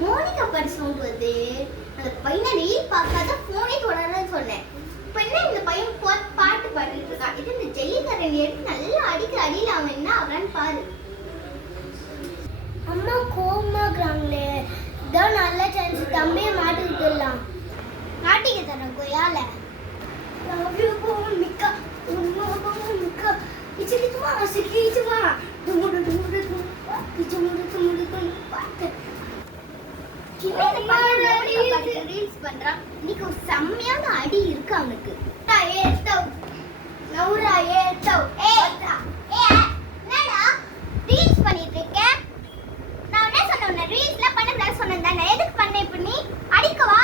Monica பாட்டு sound வருது. அந்த பையனை ரீல் பார்க்காத போனே தொடரன்னு சொன்னேன். இப்போ என்ன இந்த பையன் பாட்டு பாடிட்டு இருக்கான். இது இந்த ஜெல்லிக்கரண்டி எடுத்து நல்லா அடியில் அவன் என்ன ஆகிறான்னு பாரு. அம்மா கோமாக்குறாங்களே, இதான் நல்ல சான்ஸ், தம்பியை மாட்டிக்கிடலாம். மாட்டிக்க தரேன் கொய்யால. மிக்கா மிக்கா இச்சுமா சிக்கிச்சுமா துமுடு துமுடு துமுடு துமுடு துமுடு ரீல்ஸ் பண்றான். இன்னைக்கு ஒரு செம்மையான அடி இருக்கு அவனுக்கு. என்னடா ரீல்ஸ் பண்ணிட்டு இருக்க? நான் என்ன சொன்னேன், ரீல்ஸ்லாம் பண்ண சொன்னேன் தானே. எதுக்கு பண்ண இப்ப நீ? அடிக்கவா?